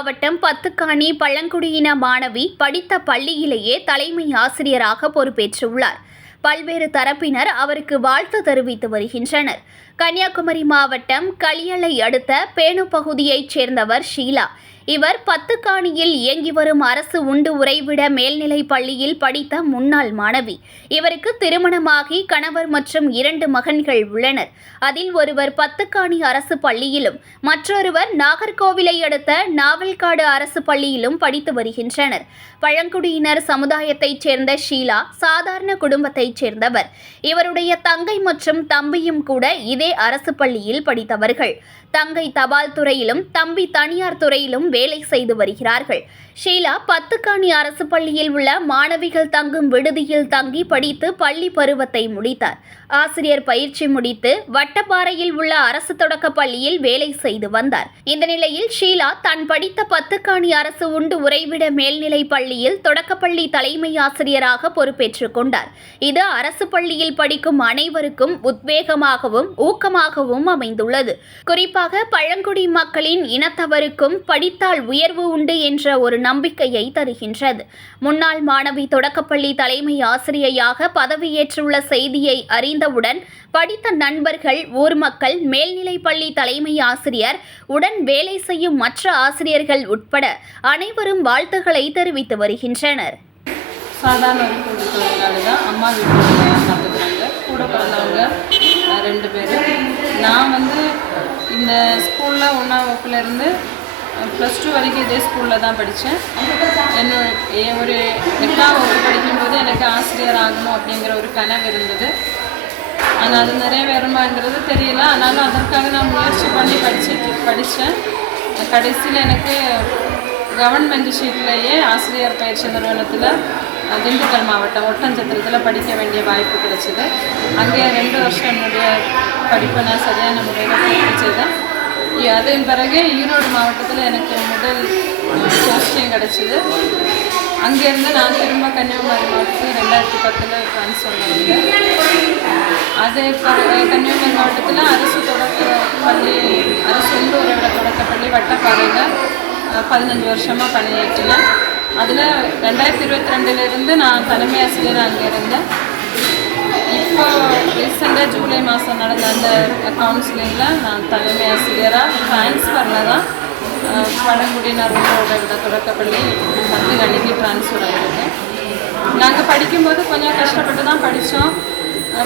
மாவட்டம் பத்துக்காணி பழங்குடியின மாணவி படித்த பள்ளியிலேயே தலைமை ஆசிரியராக பொறுப்பேற்றுள்ளார். பல்வேறு தரப்பினர் அவருக்கு வாழ்த்து தெரிவித்து வருகின்றனர். கன்னியாகுமரி மாவட்டம் களியலை அடுத்த பேணு பகுதியைச் சேர்ந்தவர் ஷீலா. இவர் பத்துக்காணியில் இயங்கி வரும் அரசு உண்டு உறைவிட மேல்நிலைப் பள்ளியில் படித்த முன்னாள் மாணவி. இவருக்கு திருமணமாகி கணவர் மற்றும் இரண்டு மகன்கள் உள்ளனர். அதில் ஒருவர் பத்துக்காணி அரசு பள்ளியிலும் மற்றொருவர் நாகர்கோவிலை அடுத்த நாவல்காடு அரசு பள்ளியிலும் படித்து வருகின்றனர். பழங்குடியினர் சமுதாயத்தைச் சேர்ந்த ஷீலா சாதாரண குடும்பத்தைச் சேர்ந்தவர். இவருடைய தங்கை மற்றும் தம்பியும் கூட இதே அரசு பள்ளியில் படித்தவர்கள். தங்கை தபால் துறையிலும் தம்பி தனியார் துறையிலும் வேலை செய்து வருகிறார்கள். ஷீலா பத்துக்காணி அரசு பள்ளியில் உள்ள மாணவிகள் தங்கும் விடுதியில் தங்கி படித்து பள்ளி பருவத்தை முடித்தார். ஆசிரியர் பயிற்சி முடித்து வட்டப்பாறையில் உள்ள அரசு தொடக்க பள்ளியில் வேலை செய்து வந்தார். இந்த நிலையில் ஷீலா தான் படித்த பத்துக்காணி அரசு உண்டு உறைவிட மேல்நிலை பள்ளியில் தொடக்கப்பள்ளி தலைமை ஆசிரியராக பொறுப்பேற்றுக் கொண்டார். இது அரசு பள்ளியில் படிக்கும் அனைவருக்கும் உத்வேகமாகவும் ஊக்க நோக்கமாகவும் அமைந்துள்ளது. குறிப்பாக பழங்குடி மக்களின் இனத்தவருக்கும் படித்தால் உயர்வு உண்டு என்ற ஒரு நம்பிக்கையை தருகின்றது. முன்னாள் மாணவி தொடக்கப்பள்ளி தலைமை ஆசிரியையாக பதவியேற்றுள்ள செய்தியை அறிந்தவுடன் படித்த நண்பர்கள் ஊர் மக்கள் மேல்நிலைப்பள்ளி தலைமை ஆசிரியர் உடன் வேலை செய்யும் மற்ற ஆசிரியர்கள் உட்பட அனைவரும் வாழ்த்துக்களை தெரிவித்து வருகின்றனர். சாதாரண தொழிலாளி தான் அம்மா வீட்டில் கூட பிறந்தவங்க ரெண்டு பேர். நான் வந்து இந்த ஸ்கூலில் ஒன்றாம் வகுப்புலேருந்து ப்ளஸ் டூ வரைக்கும் இதே ஸ்கூலில் தான் படித்தேன் என்னோட என் ஒரு எட்டாம் வகுப்பு படிக்கும்போது எனக்கு ஆசிரியர் ஆகணும் அப்படிங்கிற ஒரு கனவு இருந்தது. ஆனால் அது நிறைவேறுமாங்கிறது தெரியல. ஆனாலும் அதற்காக நான் முயற்சி பண்ணி படிச்சுட்டு படித்தேன் கடைசியில் எனக்கு கவர்மெண்ட் ஷீட்லேயே ஆசிரியர் பயிற்சி நிறுவனத்தில் திண்டுக்கல் மாவட்டம் ஒட்டஞ்சத்திரத்தில் படிக்க வேண்டிய வாய்ப்பு கிடைச்சிது. அங்கே ரெண்டு வருஷம் என்னுடைய படிப்பை நான் சரியான முறையில் பூர்த்தி அதன் பிறகு ஈரோடு மாவட்டத்தில் எனக்கு முதல் போஸ்டிங் கிடச்சிது. அங்கேருந்து நான் திரும்ப கன்னியாகுமரி மாவட்டத்தில் ரெண்டாயிரத்தி பத்தில் ட்ரான்ஸ்ஃபர் பண்ணிட்டேன். அதே பிறகு கன்னியாகுமரி மாவட்டத்தில் அரசு தொடக்க பள்ளி அரசு உள்ளூர் தொடக்க பள்ளி வட்டப்பாறையில் பதினஞ்சு வருஷமாக பணியாற்றினேன். அதில் ரெண்டாயிரத்தி இருபத்தி ரெண்டுலேருந்து நான் தலைமை ஆசிரியராக அங்கே இருந்தேன் இப்போ ரீசெண்டாக ஜூலை மாதம் நடந்த அந்த கவுன்சிலிங்கில் நான் தலைமை ஆசிரியராக ட்ரான்ஸ்ஃபரில் தான் அஹ், விட தொடக்கப்பள்ளி பத்து கணிக்கு ட்ரான்ஸ்ஃபர் ஆகிருக்கேன் நாங்கள் படிக்கும்போது கொஞ்சம் கஷ்டப்பட்டு தான் படித்தோம்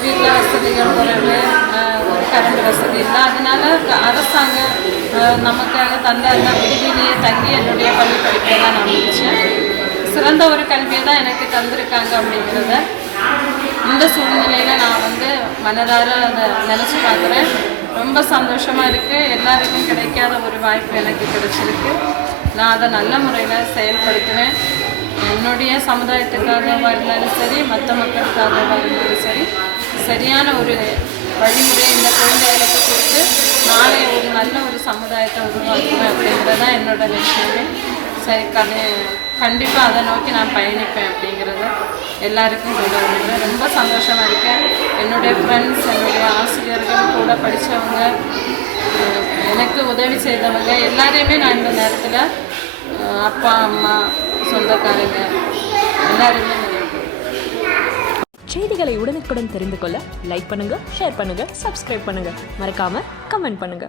வீட்டில் வசதிகள் குறைவு ஒரு கரண்ட் வசதி இல்லை. அதனால க- அரசாங்கம் நமக்காக தந்த அந்த விடுதியிலேயே தங்கி என்னுடைய பள்ளி படிப்பை தான் நான் முடித்தேன். சிறந்த ஒரு கல்வியை தான் எனக்கு தந்திருக்காங்க அப்படிங்கிறத இந்த சூழ்நிலையில் நான் வந்து மனதார அதை நினச்சி பார்க்குறேன். ரொம்ப சந்தோஷமாக இருக்குது எல்லாருக்கும் கிடைக்காத ஒரு வாய்ப்பு எனக்கு கிடைச்சிருக்கு. நான் அதை நல்ல முறையில் செயல்படுத்துவேன். என்னுடைய சமுதாயத்துக்காகவாக இருந்தாலும் சரி மற்ற மக்களுக்காகவாக இருந்தாலும் சரி சரியான ஒரு வழிமுறை இந்த குழந்தைகளுக்கு தான் என்னோட லட்சியமே சரி கதை கண்டிப்பாக அதை நோக்கி நான் பயணிப்பேன் அப்படிங்கிறத எல்லாருக்கும் சொல்ல விரும்புகிறேன் ரொம்ப சந்தோஷமாக இருக்கேன் என்னுடைய ஃப்ரெண்ட்ஸ் என்னுடைய ஆசிரியர்கள் கூட படித்தவங்க எனக்கு உதவி செய்தவங்க எல்லாரையுமே நான் இந்த நேரத்தில் அப்பா அம்மா சொந்தக்காரங்க எல்லாருமே செய்திகளை உடனுக்குடன் தெரிந்து கொள்ள லைக் பண்ணுங்க ஷேர் பண்ணுங்க சப்ஸ்கிரைப் பண்ணுங்க. மறக்காம கமெண்ட் பண்ணுங்க.